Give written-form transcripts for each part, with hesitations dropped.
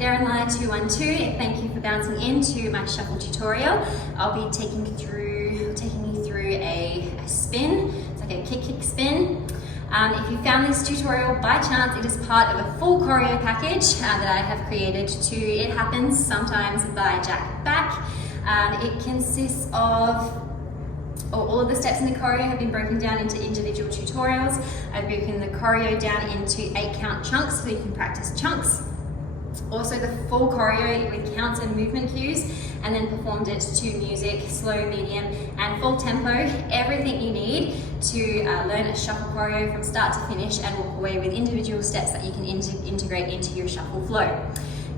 ErinLai212, thank you for bouncing into my shuffle tutorial. I'll be taking you through a spin. It's like a kick spin. If you found this tutorial by chance, it is part of a full choreo package that I have created to It Happens Sometimes by Jack Back. It consists of all of the steps in the choreo have been broken down into individual tutorials. I've broken the choreo down into 8-count chunks so you can practice chunks. Also the full choreo with counts and movement cues, and then performed it to music, slow, medium, and full tempo. Everything you need to learn a shuffle choreo from start to finish and walk away with individual steps that you can integrate into your shuffle flow.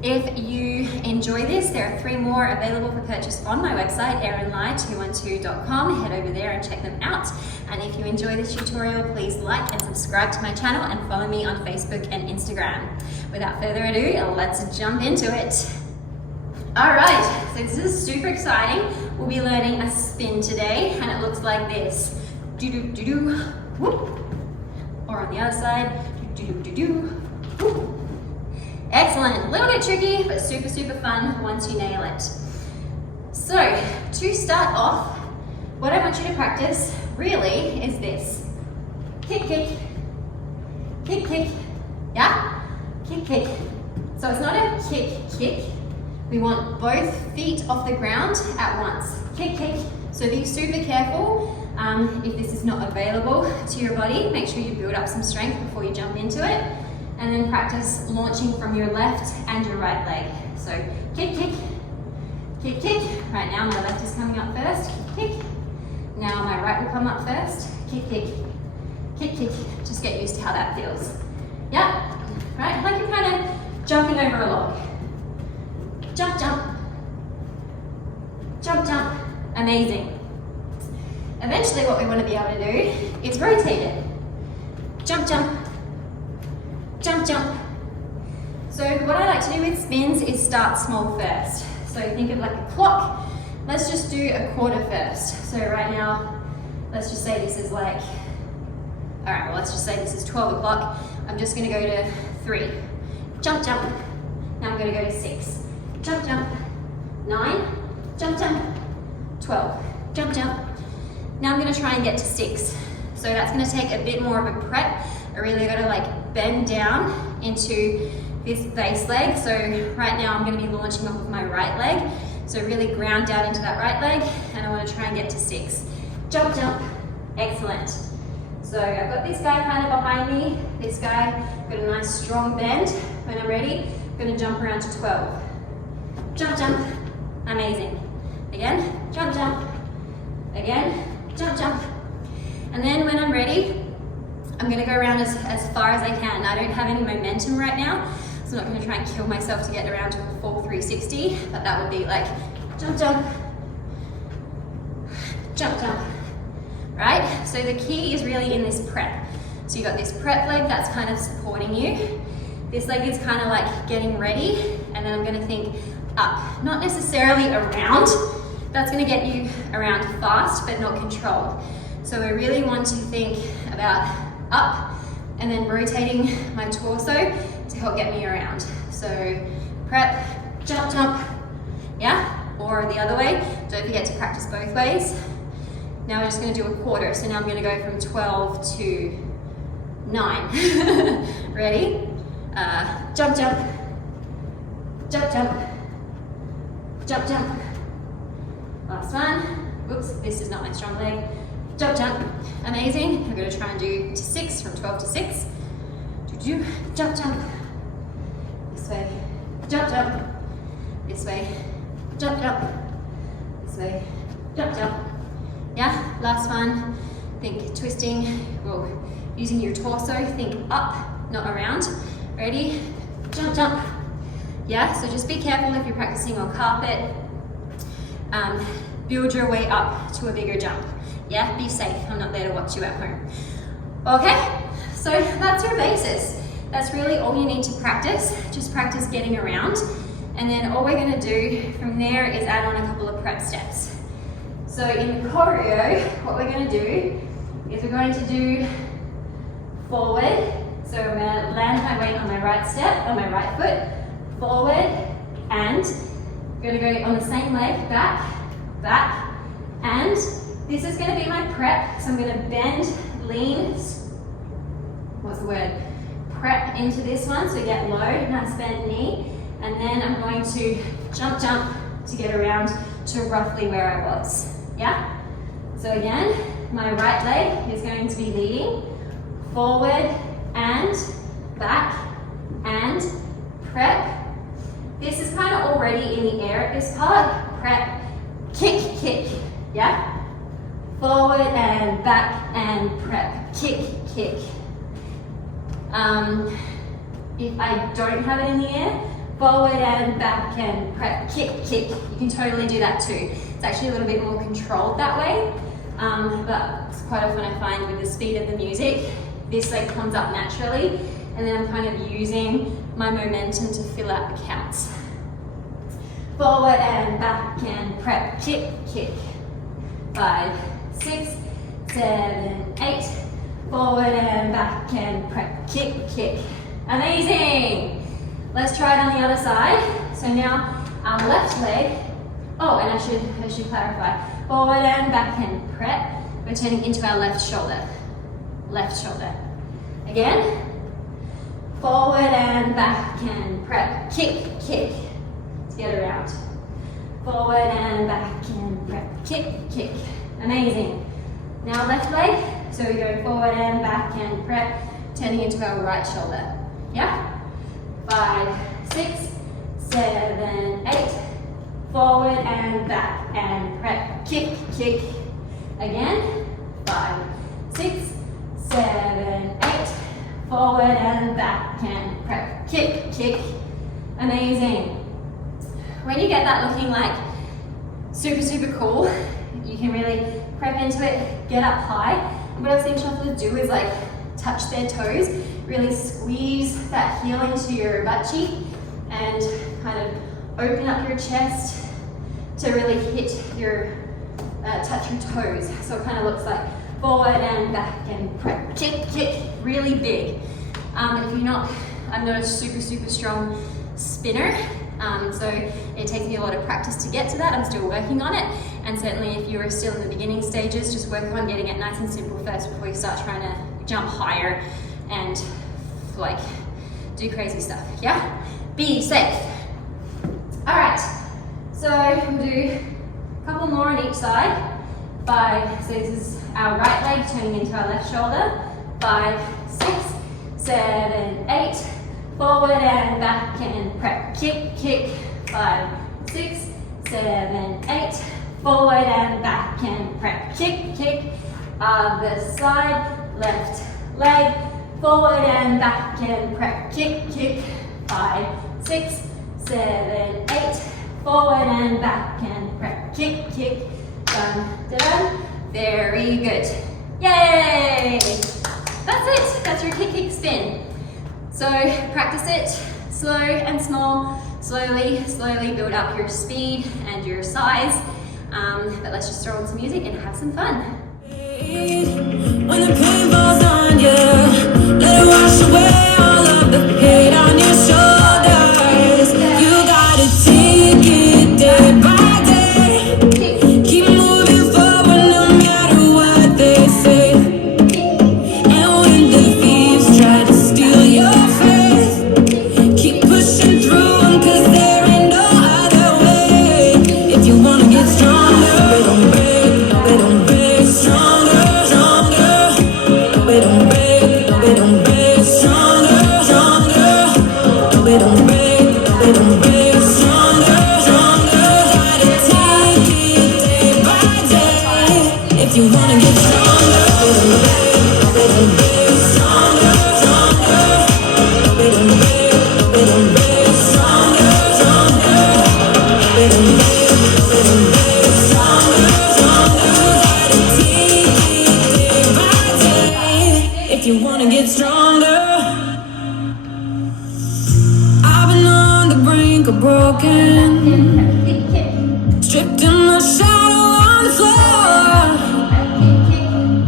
If you enjoy this, there are 3 more available for purchase on my website, ErinLai212.com. Head over there and check them out. And if you enjoy this tutorial, please like and subscribe to my channel and follow me on Facebook and Instagram. Without further ado, let's jump into it. All right, so this is super exciting. We'll be learning a spin today, and it looks like this. Do-do-do-do, whoop. Or on the other side, do-do-do-do, whoop. Excellent, a little bit tricky, but super, super fun once you nail it. So, to start off, what I want you to practice really is this. Kick, kick, kick, kick, yeah? Kick, kick. So it's not a kick, kick. We want both feet off the ground at once. Kick, kick. So be super careful if this is not available to your body. Make sure you build up some strength before you jump into it. And then practice launching from your left and your right leg. So kick, kick, kick, kick. Right now my left is coming up first. Kick, kick. Now my right will come up first. Kick, kick, kick, kick. Just get used to how that feels. Yeah, right? Like you're kind of jumping over a log. Jump, jump. Jump, jump. Amazing. Eventually what we want to be able to do is rotate it. Jump, jump. Jump, jump. So what I like to do with spins is start small first. So think of like a clock. Let's just do a quarter first. So right now, let's just say this is like, all right, well, let's just say this is 12 o'clock. I'm just gonna go to 3. Jump, jump. Now I'm gonna go to 6. Jump, jump. 9. Jump, jump. 12. Jump, jump. Now I'm gonna try and get to 6. So that's gonna take a bit more of a prep. I really gotta like bend down into this base leg. So right now I'm gonna be launching off of my right leg. So really ground down into that right leg, and I wanna try and get to 6. Jump, jump, excellent. So I've got this guy kind of behind me. This guy, got a nice strong bend. When I'm ready, I'm gonna jump around to 12. Jump, jump, amazing. Again, jump, jump. Again, jump, jump. And then when I'm ready, I'm gonna go around as far as I can. I don't have any momentum right now, so I'm not gonna try and kill myself to get around to a full 360, but that would be like jump, jump, jump, jump, right? So the key is really in this prep. So you've got this prep leg that's kind of supporting you. This leg is kind of like getting ready, and then I'm gonna think up, not necessarily around. That's gonna get you around fast, but not controlled. So we really want to think about up and then rotating my torso to help get me around. So prep, jump, jump, yeah? Or the other way, don't forget to practice both ways. Now we're just gonna do a quarter. So now I'm gonna go from 12 to 9. Ready? Jump, jump, jump, jump, jump, jump. Last one. Whoops, this is not my strong leg. Jump, jump. Amazing. I'm going to try and do to 6, from 12 to 6. Jump, jump. This way. Jump, jump. This way. Jump, jump. This way. Jump, jump. Yeah, last one. Think twisting, or using your torso. Think up, not around. Ready? Jump, jump. Yeah, so just be careful if you're practicing on carpet. Build your way up to a bigger jump. Yeah, be safe. I'm not there to watch you at home. Okay, so that's your basis. That's really all you need to practice. Just practice getting around. And then all we're gonna do from there is add on a couple of prep steps. So in the choreo, what we're gonna do is we're going to do forward. So I'm gonna land my weight on my right step, on my right foot, forward, and gonna go on the same leg, back, back, and this is gonna be my prep. So I'm gonna bend, lean, what's the word? Prep into this one, so get low, nice bent knee, and then I'm going to jump, jump to get around to roughly where I was, yeah? So again, my right leg is going to be leading, forward and back and prep. This is kind of already in the air at this part, prep, kick, kick, yeah? Forward and back and prep, kick, kick. If I don't have it in the air, forward and back and prep, kick, kick. You can totally do that too. It's actually a little bit more controlled that way, but it's quite often I find with the speed of the music, this leg comes up naturally, and then I'm kind of using my momentum to fill out the counts. Forward and back and prep, kick, kick. 5, 6, 7, 8. Forward and back and prep, kick, kick. Amazing. Let's try it on the other side. So now our left leg, oh, and I should clarify. Forward and back and prep. We're turning into our left shoulder. Left shoulder. Again. Forward and back and prep, kick, kick. Let's get around. Forward and back and prep, kick, kick. Amazing. Now left leg. So we go forward and back and prep, turning into our right shoulder. Yeah? 5, 6, 7, 8. Forward and back and prep, kick, kick. Again. 5, 6, 7, 8. Forward and back and prep, kick, kick. Amazing. When you get that looking like super, super cool, you can really prep into it, get up high. What I've seen shufflers do is like touch their toes, really squeeze that heel into your butt cheek and kind of open up your chest to really hit your, touch your toes. So it kind of looks like forward and back and prep, kick, kick, really big. If you're not, I'm not a super, super strong spinner, so it takes me a lot of practice to get to that. I'm still working on it, and certainly if you are still in the beginning stages, just work on getting it nice and simple first before you start trying to jump higher and like do crazy stuff, yeah? Be safe. All right, so we'll do a couple more on each side. 5, so this is our right leg turning into our left shoulder. 5, 6, 7, 8. Forward and back and prep, kick, kick. 5, 6, 7, 8. Forward and back and prep, kick, kick. Other side, left leg. Forward and back and prep, kick, kick. 5, 6, 7, 8. Forward and back and prep, kick, kick. Done, done. Very good. Yay! That's it. That's your kick, kick, spin. So practice it slow and small. Slowly, slowly build up your speed and your size. But let's just throw on some music and have some fun. When the pain falls on you, let it wash away all of the hate on your shoulders. You gotta take it day by day. Keep moving forward no matter what they say. And when the thieves try to steal your faith, keep pushing through them, 'cause there ain't no other way. If you wanna get stronger, they don't break, they don't break. Stronger, stronger, they don't break, they don't break. Stronger, stronger, they don't break, they don't break. Stronger, stronger, gotta take it day by day. If you wanna get stronger, they don't break, they don't break. Stronger, stronger, they don't break, they don't break. Stronger, stronger, they don't break, they don't break. Stronger, stronger, gotta take it day by day. If you wanna get stronger. I've been on the brink of broken, stripped in my shadow on the floor,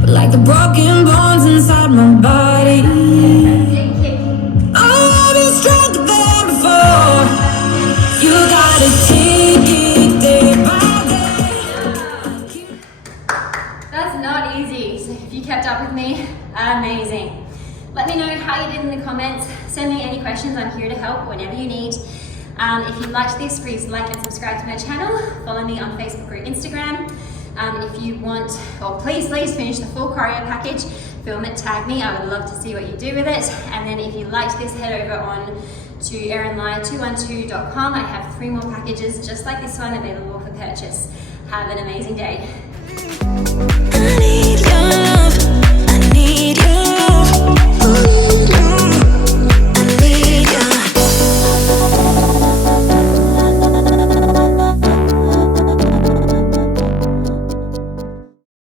but like the broken bones inside my body, oh, I'll be stronger than before. You gotta comments, send me any questions. I'm here to help whenever you need. If you liked this, please like and subscribe to my channel. Follow me on Facebook or Instagram. If you want, or please finish the full choreo package, film it, tag me. I would love to see what you do with it. And then if you liked this, head over on to ErinLai212.com. I have 3 more packages just like this one available for purchase. Have an amazing day.